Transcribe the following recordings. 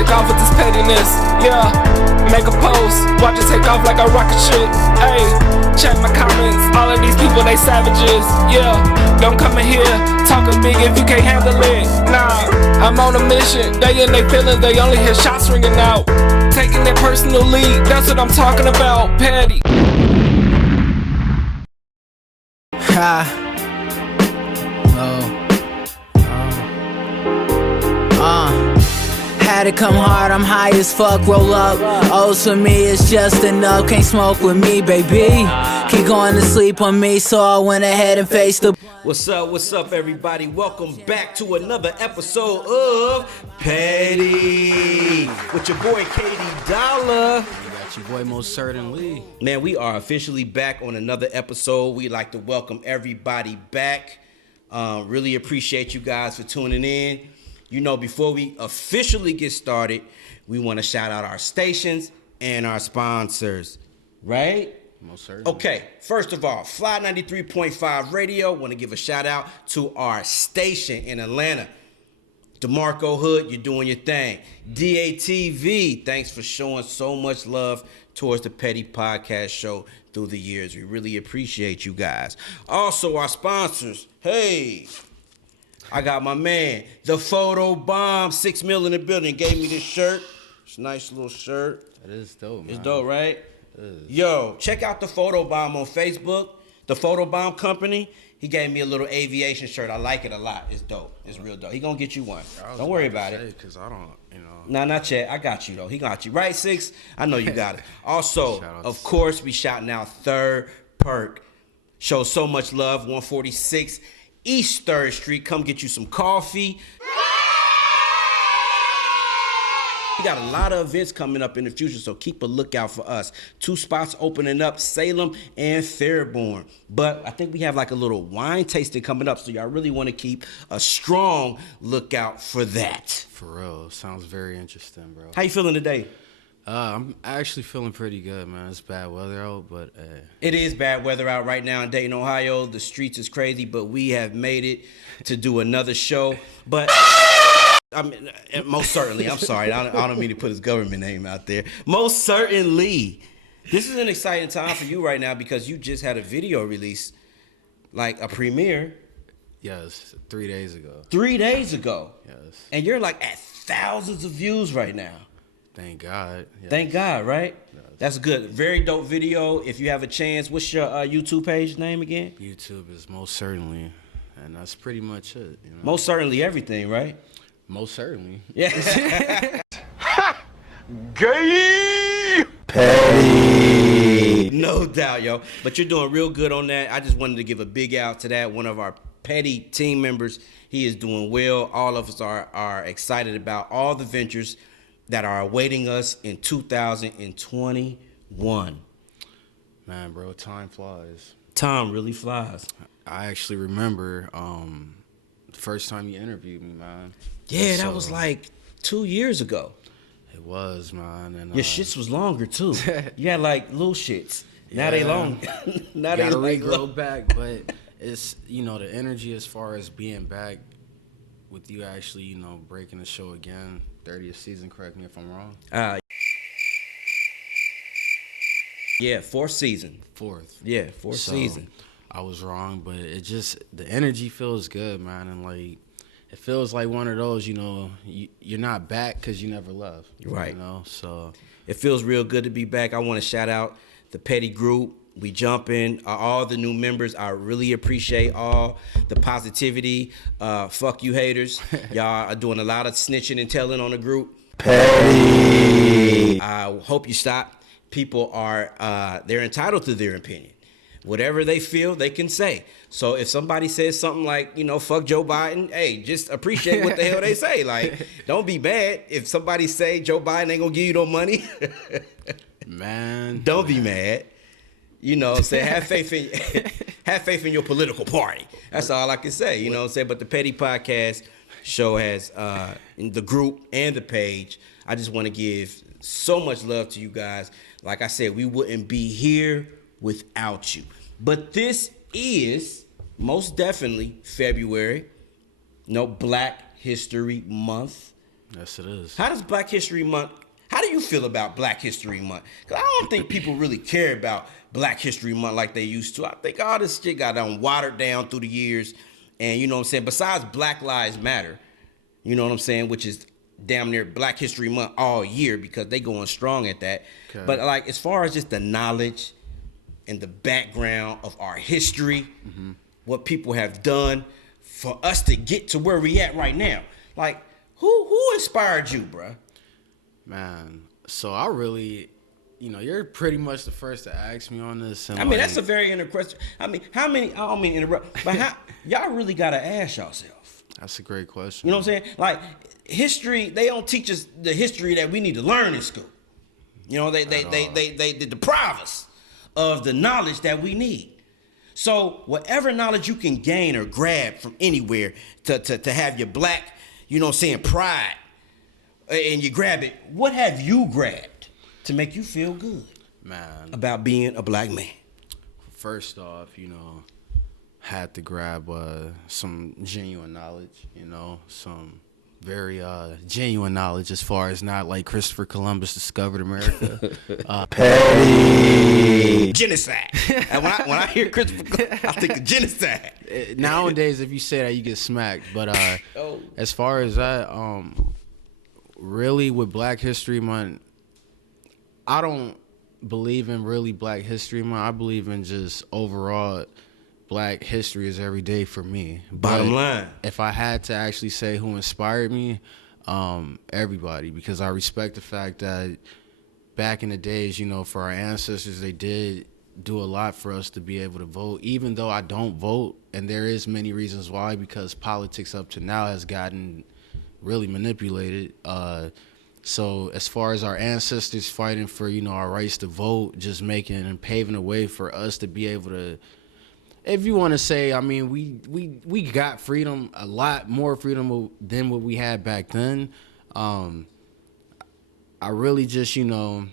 take off with this pettiness. Yeah, make a post, watch it take off like a rocket ship. Ayy, check my comments, all of these people they savages. Yeah, don't come in here talking big if you can't handle it. Nah, I'm on a mission, they in their feelings, they only hear shots ringing out. Taking their personal lead, that's what I'm talking about. Petty. Ha. Had to come hard, I'm high as fuck, roll up. O's for me, it's just enough, can't smoke with me, baby. Keep going to sleep on me, so I went ahead and faced the... What's up, everybody? Welcome back to another episode of Petty with your boy, KD Dollar. Got your boy, Most Certainly. Man, we are officially back on another episode. We'd like to welcome everybody back. Really appreciate you guys for tuning in. You know, before we officially get started, we want to shout out our stations and our sponsors, right? Most certainly. Okay, first of all, Fly 93.5 Radio. Want to give a shout out to our station in Atlanta. DeMarco Hood, you're doing your thing. DATV, thanks for showing so much love towards the Petty Podcast Show through the years. We really appreciate you guys. Also, our sponsors, hey, I got my man, the Photo Bomb, 6 mil in the building, gave me this shirt. It's a nice little shirt. That is dope, man. It's dope, right? It is. Yo, check out the Photo Bomb on Facebook, the Photo Bomb Company. He gave me a little aviation shirt. I like it a lot. It's dope. It's real dope. He gonna get you one. Don't worry about it. Because I don't, Nah, not yet. I got you, though. He got you. Right, Six? I know you got it. Also, of course, we shouting out Third Perk. Show so much love. 146 East 3rd Street. Come get you some coffee. We got a lot of events coming up in the future, so keep a lookout for us. 2 spots opening up, Salem and Fairborn. But I think we have like a little wine tasting coming up, so y'all really want to keep a strong lookout for that. For real. Sounds very interesting, bro. How you feeling today? I'm actually feeling pretty good, man. It's bad weather out, but... It is bad weather out right now in Dayton, Ohio. The streets is crazy, but we have made it to do another show. But... I mean, most certainly, I'm sorry. I don't mean to put his government name out there. Most certainly. This is an exciting time for you right now because you just had a video release, like a premiere. Yes, 3 days ago. 3 days ago. Yes. And you're like at thousands of views right now. Thank God. Yes. Thank God, right? Yes. That's good. Very dope video. If you have a chance, what's your YouTube page name again? YouTube is Most Certainly, and that's pretty much it. You know? Most certainly everything, right? Most certainly. Yeah. Gay! Petty. No doubt, yo. But you're doing real good on that. I just wanted to give a big out to that. One of our Petty team members, he is doing well. All of us are excited about all the ventures that are awaiting us in 2021. Man, bro, time flies. Time really flies. I actually remember the first time you interviewed me, man. Yeah, that was like 2 years ago. It was, man. And your shits was longer too. You had like little shits. Now they long. Now they gotta like regrow back, but it's the energy as far as being back with you actually, breaking the show again. 30th season, correct me if I'm wrong. Yeah, 4th season. 4th. Yeah, 4th season. I was wrong, but the energy feels good, man, and like it feels like one of those, you're not back because you never left. Right. So it feels real good to be back. I want to shout out the Petty Group. We jumping, all the new members. I really appreciate all the positivity. Fuck you haters. Y'all are doing a lot of snitching and telling on the group. Petty. I hope you stop. People are, they're entitled to their opinion. Whatever they feel, they can say. So if somebody says something like, fuck Joe Biden, hey, just appreciate what the hell they say. Like, don't be mad if somebody say Joe Biden ain't gonna give you no money. Man. Don't be mad. Say have faith in your political party. That's all I can say. You know what I'm saying? But the Petty Podcast Show has the group and the page. I just want to give so much love to you guys. Like I said, we wouldn't be here without you. But this is most definitely February, Black History Month. Yes, it is. How does Black History Month, how do you feel about Black History Month? Because I don't think people really care about Black History Month like they used to. I think all this shit got watered down through the years. And you know what I'm saying? Besides Black Lives Matter, you know what I'm saying, which is damn near Black History Month all year because they going strong at that. Okay. But like as far as just the knowledge and the background of our history, what people have done for us to get to where we at right now. Like who inspired you, bruh? Man, so I really, you're pretty much the first to ask me on this. And I mean, that's a very interesting question. I mean, how many, I don't mean to interrupt, but y'all really got to ask yourself. That's a great question. You know what I'm saying? Like, history, they don't teach us the history that we need to learn in school. You know, they deprive us of the knowledge that we need. So, whatever knowledge you can gain or grab from anywhere to have your black, you know what I'm saying, pride, and you grab it, what have you grabbed to make you feel good, man, about being a black man? First off, had to grab some genuine knowledge, some very genuine knowledge as far as not like Christopher Columbus discovered America. Petty genocide. And when I hear Christopher Columbus, I think of genocide. Nowadays, if you say that, you get smacked. But as far as that, really with Black History Month, I don't believe in really Black History Month. I believe in just overall Black history is every day for me. Bottom line. If I had to actually say who inspired me, everybody, because I respect the fact that back in the days, for our ancestors, they did do a lot for us to be able to vote, even though I don't vote. And there is many reasons why, because politics up to now has gotten really manipulated. So as far as our ancestors fighting for, our rights to vote, just making and paving a way for us to be able to, if you want to say, I mean, we got freedom, a lot more freedom than what we had back then. I really just, I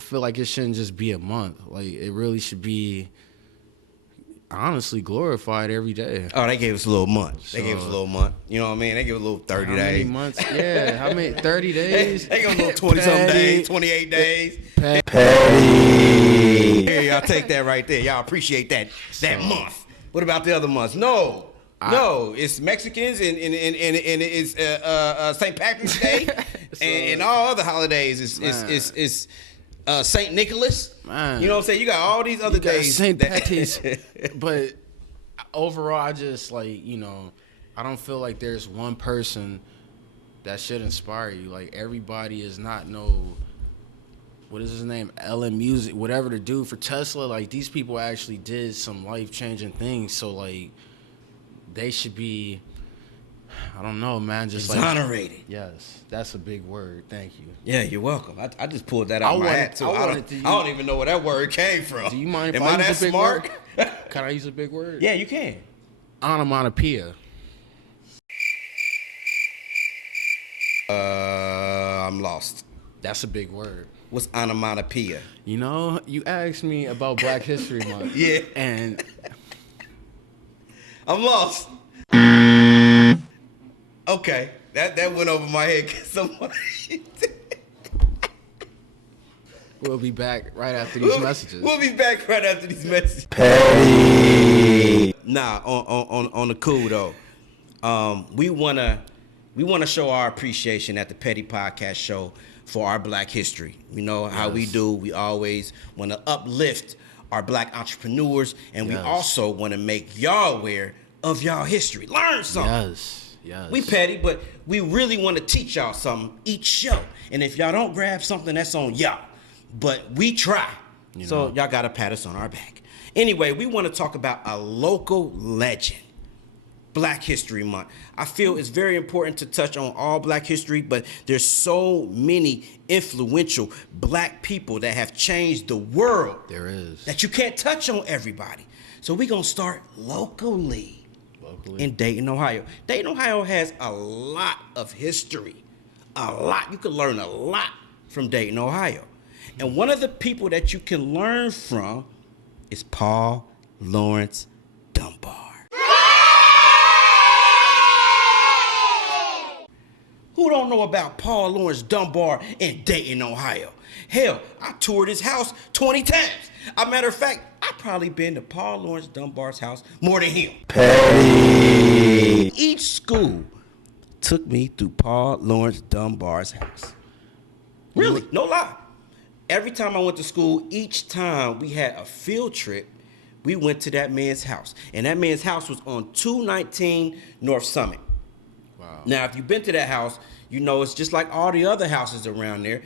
feel like it shouldn't just be a month. Like, it really should be honestly glorified every day. Oh, they gave us a little month. They gave us a little month. You know what I mean? They give us a little 30 how days. Many months? Yeah, how many? 30 days? They give us a little 20-something days, 28 days. Petty. Here, y'all take that right there. Y'all appreciate that month. What about the other months? No, it's Mexicans and it's St. Patrick's Day and all other holidays. It's St. Nicholas. Man. You know what I'm saying? You got all these other days. St. Patty's. But overall, I just I don't feel like there's one person that should inspire you. Like, everybody is not what is his name? Ellen Music, whatever the dude for Tesla. Like, these people actually did some life-changing things. So, like, they should be, I don't know, man. Just exonerated. Yes, that's a big word. Thank you. Yeah, you're welcome. I just pulled that out of my hat, too. I don't even know where that word came from. Do you mind if Am I that use a big smart? word? Can I use a big word? Yeah, you can. Onomatopoeia. I'm lost. That's a big word. What's onomatopoeia? You asked me about Black History Month. Yeah. And I'm lost. Okay. That went over my head. Somebody. we'll be back right after these messages. We'll be back right after these messages. Petty. Nah, on the cool though. We wanna show our appreciation at the Petty Podcast Show for our Black history. You know how we do. We always want to uplift our Black entrepreneurs, and we also want to make y'all aware of y'all history. Learn something. Yes. We petty, but we really want to teach y'all something each show. And if y'all don't grab something, that's on y'all. But we try. So y'all got to pat us on our back. Anyway, we want to talk about a local legend. Black History Month. I feel it's very important to touch on all Black history, but there's so many influential Black people that have changed the world. There is. That you can't touch on everybody. So we're going to start locally in Dayton, Ohio. Dayton, Ohio has a lot of history. A lot. You can learn a lot from Dayton, Ohio. And one of the people that you can learn from is Paul Laurence Dunbar. Who don't don't know about Paul Lawrence Dunbar in Dayton, Ohio? Hell, I toured his house 20 times. As a matter of fact, I've probably been to Paul Lawrence Dunbar's house more than him. Petty. Each school took me through Paul Lawrence Dunbar's house. Really, no lie. Every time I went to school, each time we had a field trip, we went to that man's house. And that man's house was on 219 North Summit. Wow. Now, if you've been to that house, you know it's just like all the other houses around there.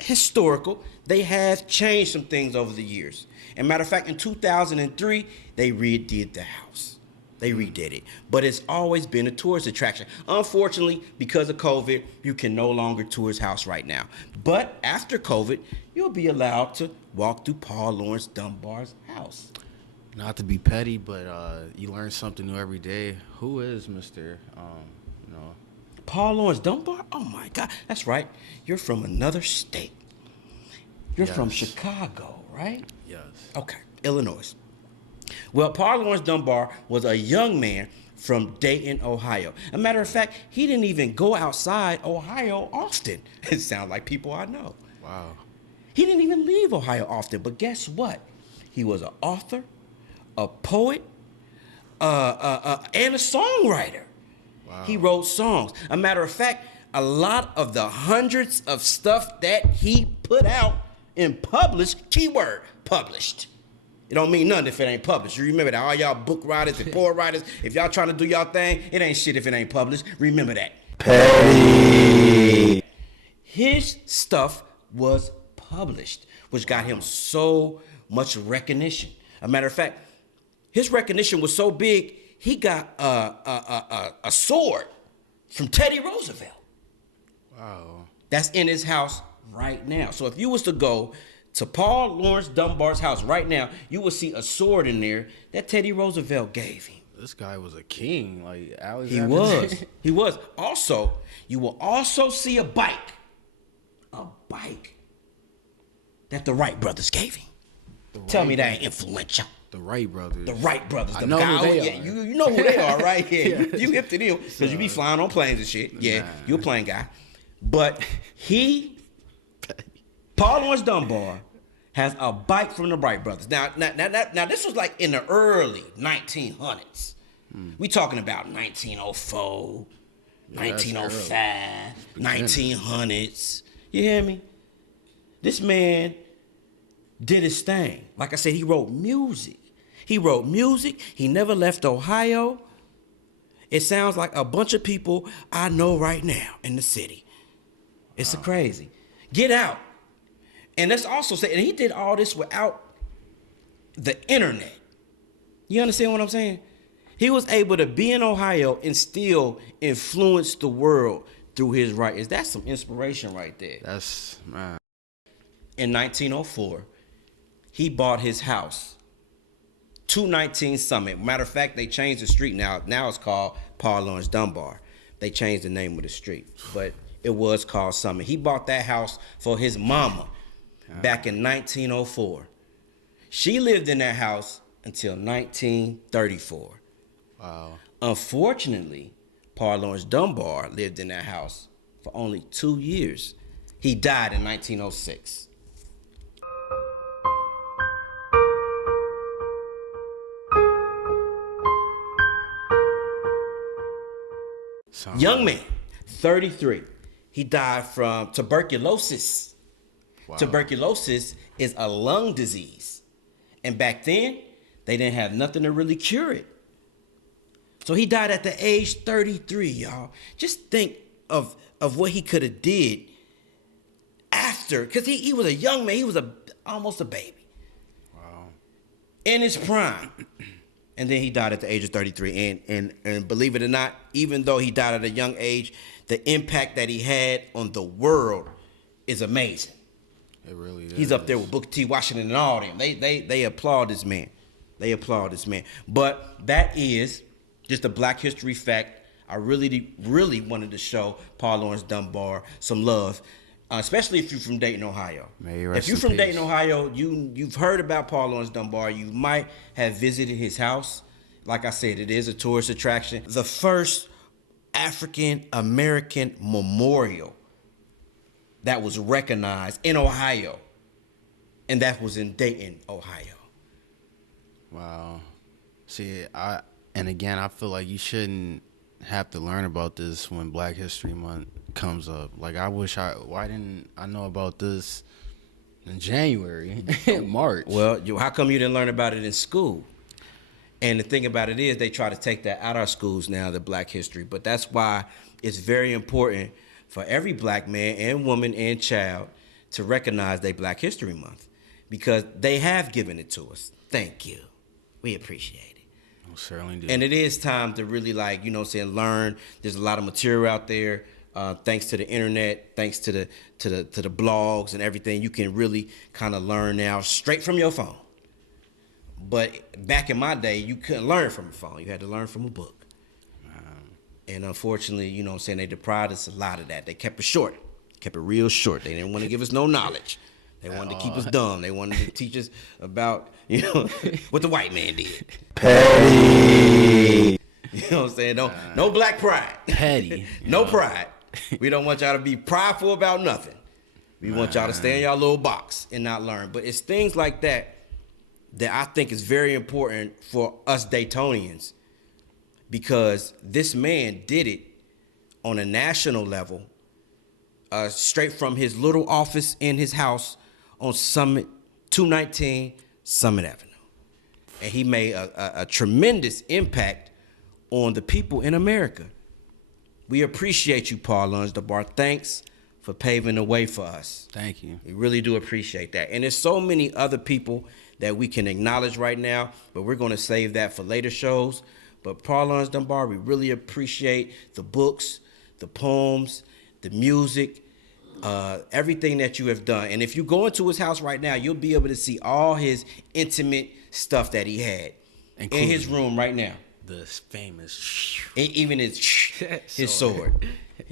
Historical. They have changed some things over the years. And matter of fact, in 2003, they redid the house. They redid it. But it's always been a tourist attraction. Unfortunately, because of COVID, you can no longer tour his house right now. But after COVID, you'll be allowed to walk through Paul Lawrence Dunbar's house. Not to be petty, but you learn something new every day. Who is Mr. Paul Lawrence Dunbar? Oh my God, that's right. You're from another state. You're from Chicago, right? Yes. Okay, Illinois. Well, Paul Lawrence Dunbar was a young man from Dayton, Ohio. A matter of fact, he didn't even go outside Ohio often. It sounds like people I know. Wow. He didn't even leave Ohio often, but guess what? He was an author, a poet, and a songwriter. Wow. He wrote songs. A matter of fact, a lot of the hundreds of stuff that he put out and published, keyword, published. It don't mean nothing if it ain't published. You remember that. All y'all book writers and poet writers, if y'all trying to do y'all thing, it ain't shit if it ain't published. Remember that. Petty. His stuff was published, which got him so much recognition. A matter of fact, his recognition was so big, he got a sword from Teddy Roosevelt. Wow. That's in his house right now. So if you was to go to Paul Lawrence Dunbar's house right now, you will see a sword in there that Teddy Roosevelt gave him. This guy was a king. Like Alexander. He was. He was. Also, you will also see a bike. A bike that the Wright brothers gave him. Tell me that ain't influential. The Wright brothers. The Wright brothers. I The know guy who they yeah, are. you know who they are, right? Yeah, Yeah. you hip to them because you be flying on planes and shit. Yeah, Nah. you a plane guy. But Paul Lawrence Dunbar has a bike from the Wright brothers. Now, this was like in the early 1900s. We talking about 1904, Yeah, 1905, 1900s. You hear me? This man did his thing. Like I said, he wrote music. He wrote music. He never left Ohio. It sounds like a bunch of people I know right now in the city. It's a crazy. Get out. And let's also say, and he did all this without the internet. You understand what I'm saying? He was able to be in Ohio and still influence the world through his writings. That's some inspiration right there. That's, man. In 1904, he bought his house, 219 Summit. Matter of fact, they changed the street now. Now it's called Paul Lawrence Dunbar. They changed the name of the street, but it was called Summit. He bought that house for his mama back in 1904. She lived in that house until 1934. Wow. Unfortunately, Paul Lawrence Dunbar lived in that house for only 2 years. He died in 1906. Young man, 33. He died from tuberculosis. Wow. Tuberculosis is a lung disease. And back then, they didn't have nothing to really cure it. So he died at the age 33, y'all. Just think of what he could have did after, because he was a young man. He was almost a baby. Wow. In his prime. And then he died at the age of 33. And believe it or not, even though he died at a young age, the impact that he had on the world is amazing. It really is. He's up there with Booker T. Washington and all them. They applaud this man. They applaud this man. But that is just a Black History fact. I really wanted to show Paul Lawrence Dunbar some love, especially if you're from Dayton, Ohio. May he rest If you're in from peace. Dayton, Ohio, you've heard about Paul Lawrence Dunbar. You might have visited his house. Like I said, it is a tourist attraction. The first African American memorial that was recognized in Ohio, and that was in Dayton, Ohio. Wow. See, I feel like you shouldn't have to learn about this when Black History Month comes up. Like, why didn't I know about this in January, March? Well, how come you didn't learn about it in school? And the thing about it is they try to take that out of our schools now, the Black history. But that's why it's very important for every black man and woman and child to recognize their Black History Month, because they have given it to us. Thank you. We appreciate it. Certainly do. And it is time to really, like, learn. There's a lot of material out there, thanks to the internet, thanks to the blogs and everything. You can really kind of learn now straight from your phone. But back in my day, you couldn't learn from a phone. You had to learn from a book. And unfortunately, they deprived us a lot of that. They kept it short, kept it real short. They didn't want to give us no knowledge. They wanted to keep us dumb. They wanted to teach us about, what the white man did. Petty. You know what I'm saying? No black pride. Petty. No pride. We don't want y'all to be prideful about nothing. We want y'all to stay in y'all little box and not learn. But it's things like that I think is very important for us Daytonians, because this man did it on a national level, straight from his little office in his house on 219 Summit Avenue. And he made a tremendous impact on the people in America. We appreciate you, Paul Laurence Dunbar. Thanks for paving the way for us. Thank you. We really do appreciate that. And there's so many other people that we can acknowledge right now, but we're going to save that for later shows. But Paul Laurence Dunbar, we really appreciate the books, the poems, the music, everything that you have done. And if you go into his house right now, you'll be able to see all his intimate stuff that he had in his room right now. The famous, even his sword.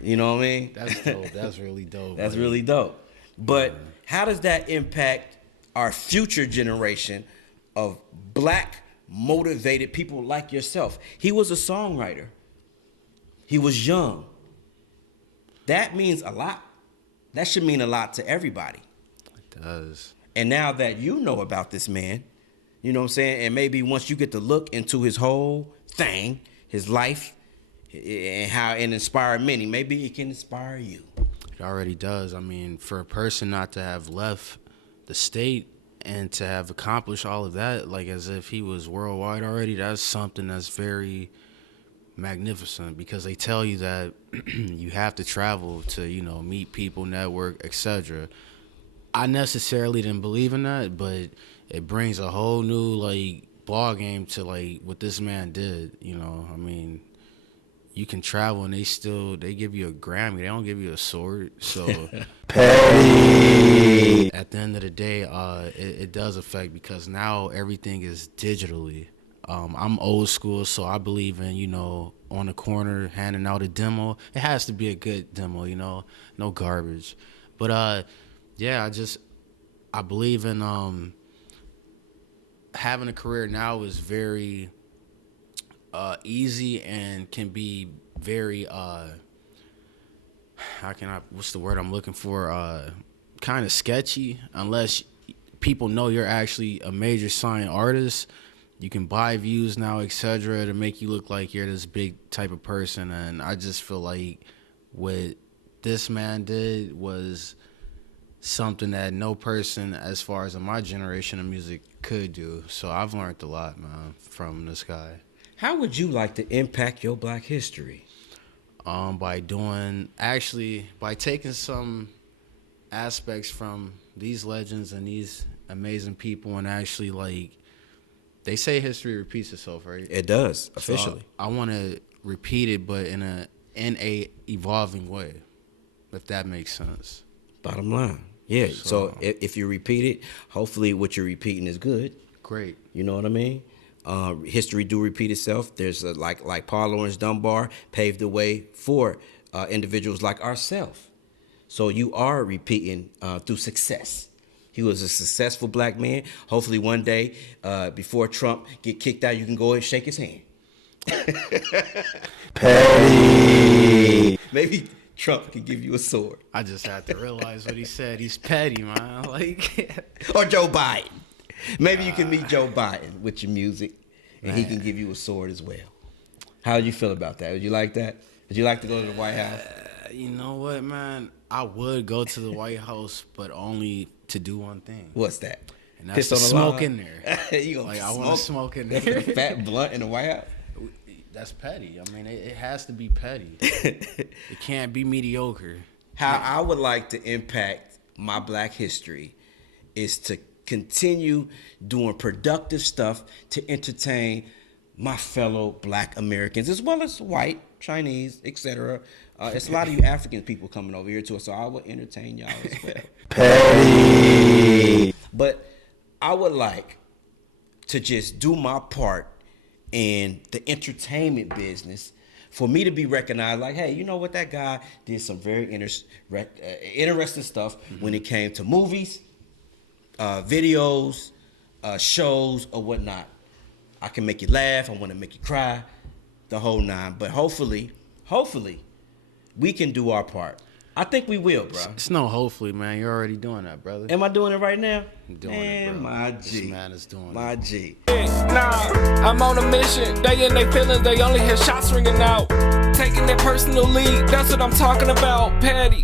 You know what I mean? That's dope. That's really dope. That's really dope. But how does that impact our future generation of black motivated people like yourself? He was a songwriter. He was young. That means a lot. That should mean a lot to everybody. It does. And now that you know about this man, you know what I'm saying? And maybe once you get to look into his whole thing, his life, and how it inspired many, maybe it can inspire you. It already does. I mean, for a person not to have left the state and to have accomplished all of that, like as if he was worldwide already, that's something that's very magnificent, because they tell you that you have to travel to, meet people, network, etc. I necessarily didn't believe in that, but it brings a whole new ball game to what this man did. I mean, you can travel and they give you a Grammy. They don't give you a sword. So petty. At the end of the day, it does affect, because now everything is digitally. I'm old school, so I believe in, on the corner handing out a demo. It has to be a good demo, no garbage. But I believe in having a career now is very easy and can be very what's the word I'm looking for? Kind of sketchy, unless people know you're actually a major signed artist. You can buy views now, etc., to make you look like you're this big type of person. And I just feel like what this man did was something that no person, as far as in my generation of music, could do. So I've learned a lot, man, from this guy. How would you like to impact your black history? By taking some aspects from these legends and these amazing people, and actually they say history repeats itself, right? It does, officially. So I want to repeat it, but in a evolving way, if that makes sense. Bottom line. Yeah, so if you repeat it, hopefully what you're repeating is good. Great. You know what I mean? History do repeat itself. There's like Paul Laurence Dunbar paved the way for individuals like ourselves. So you are repeating through success. He was a successful black man. Hopefully one day, before Trump get kicked out, you can go and shake his hand. Petty. Maybe Trump can give you a sword. I just had to realize what he said. He's petty, man. Like, Or Joe Biden. Maybe you can meet Joe Biden with your music, and he can give you a sword as well. How do you feel about that? Would you like that? Would you like to go to the White House? you know what, man? I would go to the White House, but only to do one thing. What's that? And that's to smoke in there. You gonna Like, smoke? I want to smoke in A there. fat blunt in the White House? That's petty. I mean, it has to be petty. It can't be mediocre. How I would like to impact my black history is to continue doing productive stuff to entertain my fellow black Americans, as well as white, Chinese, etc. It's a lot of you African people coming over here to us, so I would entertain y'all as well. Petty. But I would like to just do my part in the entertainment business for me to be recognized like, hey, you know what, that guy did some very interesting stuff when it came to movies, videos, shows, or whatnot. I can make you laugh, I want to make you cry, the whole nine. But hopefully, we can do our part. I think we will, bro. It's no hopefully, man. You're already doing that, brother. Am I doing it right now? You're doing Man, it, bro. my G. This man is doing my it. G. Nah, I'm on a mission. They in their feelings, they only hear shots ringing out. Taking their personal lead, that's what I'm talking about. Petty.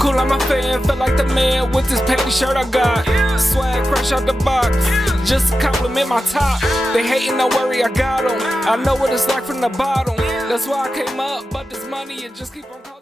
Cool, I'm a fan, feel like the man with this petty shirt I got. Swag fresh out the box, just to compliment my top. They hating, no worry, I got them. I know what it's like from the bottom. That's why I came up, but this money, it just keep on calling.